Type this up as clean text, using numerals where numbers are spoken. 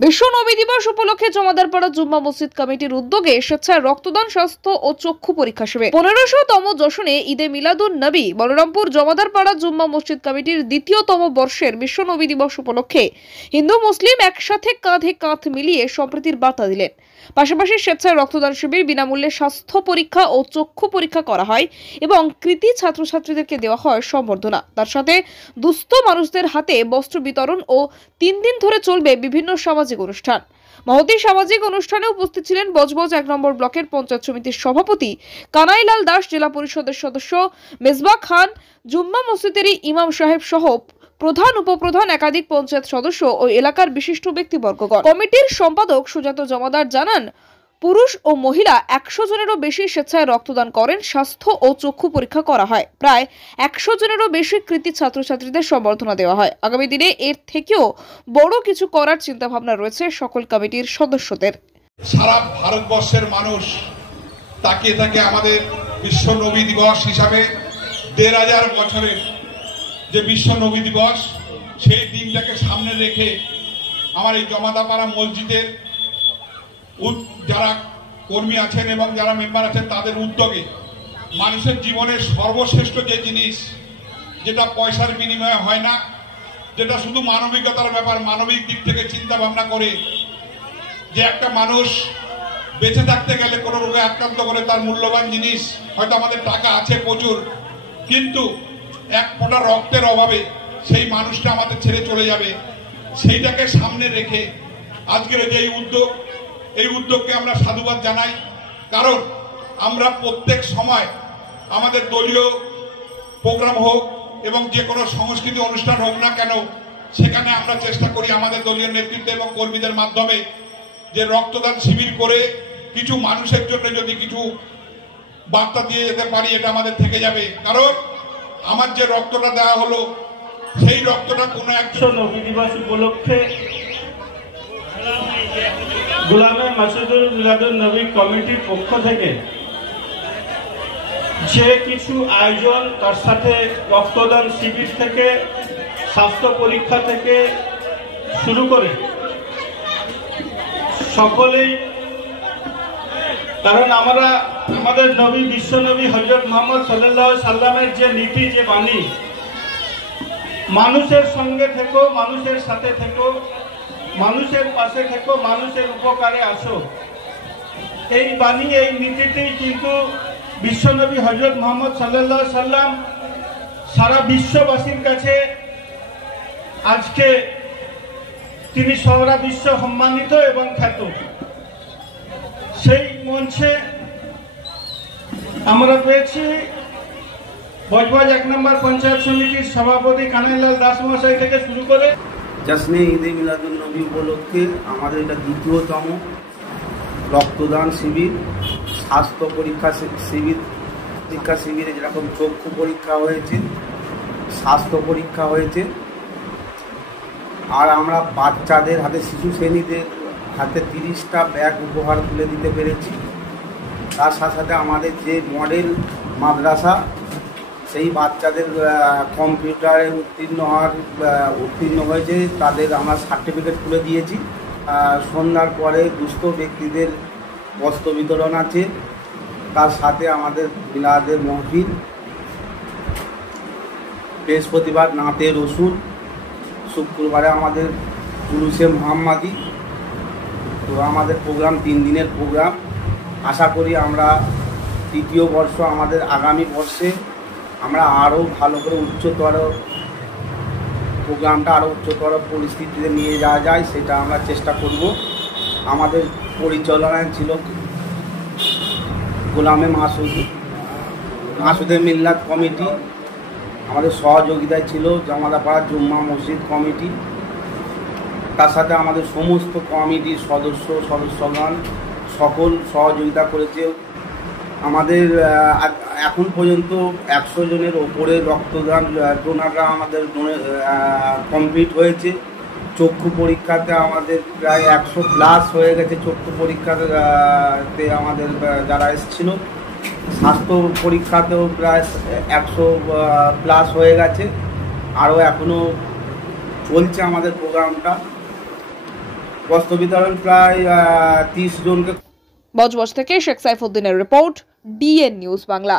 বিশ্ব নবী দিবস উপলক্ষে জমাদারপাড়া জুম্মা মসজিদ কমিটির উদ্যোগে স্বেচ্ছায় রক্তদান, স্বাস্থ্য ও চক্ষু পরীক্ষা শিবির। 1500তম যশনে ঈদে মিলাদুন নবী বলরামপুর জমাদারপাড়া জুম্মা মসজিদ কমিটির 2য়তম বর্ষের বিশ্ব নবী দিবস উপলক্ষে হিন্দু মুসলিম একসাথে কাঁধে কাঁধ মিলিয়ে সম্প্রীতির বার্তা দিলেন। পাশাপাশি স্বেচ্ছায় রক্তদান শিবির, বিনামূল্যে স্বাস্থ্য পরীক্ষা ও চক্ষু পরীক্ষা করা হয় এবং কৃতি ছাত্রছাত্রীদেরকে দেওয়া হয় সম্বর্ধনা। তার সাথে দুস্থ মানুষদের হাতে বস্ত্র বিতরণ ও 3 দিন ধরে চলবে বিভিন্ন সামাজিক অনুষ্ঠান। মহতী সামাজিক অনুষ্ঠানে উপস্থিত ছিলেন বজবজ 1 নম্বর ব্লকের পঞ্চায়েত সমিতির সভাপতি কানাইলাল দাস, জেলা পরিষদের সদস্য মেজবা খান, জুম্মা মসজিদেরই ইমাম সাহেব সহ প্রধান, উপপ্রধান, একাধিক পঞ্চায়েত সদস্য ও এলাকার বিশিষ্ট ব্যক্তিবর্গগণ। কমিটির সম্পাদক সুজাত জমাদার জানান, পুরুষ ও মহিলা 100 জনেরও বেশি স্বেচ্ছায় রক্তদান করেন। স্বাস্থ্য ও চক্ষু পরীক্ষা করা হয়। প্রায় 100 জনেরও বেশি কৃতি ছাত্রছাত্রীদের সম্বর্ধনা দেওয়া হয়। আগামী দিনে এর থেকেও বড় কিছু করার চিন্তা ভাবনা রয়েছে সকল কমিটির সদস্যদের। সারা ভারতবর্ষের মানুষ তাকিয়ে থাকে আমাদের বিশ্ব নবী দিবস হিসাবে। 1500 বছরের যে বিশ্ব নবী দিবস, সেই দিনটাকে সামনে রেখে আমার এই জমাদারপাড়া মসজিদের যারা কর্মী আছেন এবং যারা মেম্বার আছেন তাদের উদ্যোগে মানুষের জীবনের সর্বশ্রেষ্ঠ যে জিনিস, যেটা পয়সার বিনিময়ে হয় না, যেটা শুধু মানবিকতার ব্যাপার, মানবিক দিক থেকে চিন্তা ভাবনা করে যে একটা মানুষ বেঁচে থাকতে গেলে কোনো রোগে আক্রান্ত করে তার মূল্যবান জিনিস, হয়তো আমাদের টাকা আছে প্রচুর, কিন্তু এক ফোঁটা রক্তের অভাবে সেই মানুষটা আমাদের ছেড়ে চলে যাবে, সেইটাকে সামনে রেখে আজকের যে উদ্যোগ, এই উদ্যোগকে আমরা সাধুবাদ জানাই। কারণ আমরা প্রত্যেক সময় আমাদের দলীয় প্রোগ্রাম হোক এবং যে কোনো সংস্কৃতি অনুষ্ঠান হোক না কেন, সেখানে আমরা চেষ্টা করি আমাদের দলীয় নেতৃত্ব এবং কর্মীদের মাধ্যমে যে রক্তদান শিবির করে কিছু মানুষের জন্য যদি কিছু বার্তা দিয়ে যেতে পারি, এটা আমাদের থেকে যাবে। কারণ আমার যে রক্তটা দেওয়া হলো, সেই রক্তটা কোনো একজন নবী দিবস উপলক্ষে গোলামে মাসুদুল মিলাদুন নবী কমিটির পক্ষ থেকে যে কিছু আয়োজন, তার সাথে রক্তদান শিবির থেকে স্বাস্থ্য পরীক্ষা থেকে শুরু করে সকলেই, কারণ আমরা আমাদের নবী, বিশ্ব নবী হযরত মুহাম্মদ সাল্লাল্লাহু আলাইহি সাল্লামের যে নীতি, যে বাণী, মানুষের সঙ্গে থেকো, মানুষের সাথে থেকো, মানুষের পাশে থেকো, মানুষের উপকারে আসো, এই বাণী, এই নীতিতেই কিন্তু বিশ্বনবী হযরত মুহাম্মদ সাল্লাল্লাহু আলাইহি সাল্লাম সারা বিশ্ববাসীর কাছে আজকে তিনি সারা বিশ্ব সম্মানিত এবং খ্যাত। সেই মঞ্চে আমরা পেয়েছি বজবজ 1 নম্বর পঞ্চায়েত সমিতির সভাপতি কানাইলাল দাস মহাশয় থেকে শুরু করে জশ্নে ঈদে মিলাদুন নবী উপলক্ষে আমাদের এটা 2য়তম রক্তদান শিবির, স্বাস্থ্য পরীক্ষা শিবিরে যেরকম চক্ষু পরীক্ষা হয়েছে, স্বাস্থ্য পরীক্ষা হয়েছে, আর আমরা বাচ্চাদের হাতে, শিশু শ্রেণীদের হাতে 30টা ব্যাগ উপহার তুলে দিতে পেরেছি। তার সাথে সাথে আমাদের যে মডেল মাদ্রাসা, সেই বাচ্চাদের কম্পিউটারে উত্তীর্ণ হয়েছে, তাদের আমরা সার্টিফিকেট তুলে দিয়েছি। সন্ধ্যার পরে দুস্থ ব্যক্তিদের বস্ত্র বিতরণ আছে। তার সাথে আমাদের মিলাদের মহফিল, বৃহস্পতিবার নাতে রসুল, শুক্রবারে আমাদের জুলুসে মুহাম্মাদি। তো আমাদের প্রোগ্রাম 3 দিনের প্রোগ্রাম। আশা করি আমরা 3য় বর্ষ, আমাদের আগামী বর্ষে আমরা আরও ভালো করে উচ্চতর প্রোগ্রামটা আরও উচ্চতর পরিস্থিতিতে নিয়ে যাওয়া যায়, সেটা আমরা চেষ্টা করব। আমাদের পরিচালনায় ছিল গোলামে মাসুদে মিল্লাত কমিটি, আমাদের সহযোগিতায় ছিল জমাদারপাড়া জুম্মা মসজিদ কমিটি, তার সাথে আমাদের সমস্ত কমিটির সদস্যগণ সকল সহযোগিতা করেছে। আমাদের এখন পর্যন্ত 100 জনের ওপরে রক্তদান ডোনাররা আমাদের কমপ্লিট হয়েছে। চক্ষু পরীক্ষাতে আমাদের প্রায় 100+ হয়ে গেছে। চক্ষু পরীক্ষাতে আমাদের যারা এসেছিল, স্বাস্থ্য পরীক্ষাতেও প্রায় 100+ হয়ে গেছে। আরও এখনও চলছে আমাদের প্রোগ্রামটা। বস্ত্র বিতরণ প্রায় 30 জনকে। বজবজ থেকে শেখ সাইফুদ্দিনের রিপোর্ট, ডিএন নিউজ বাংলা।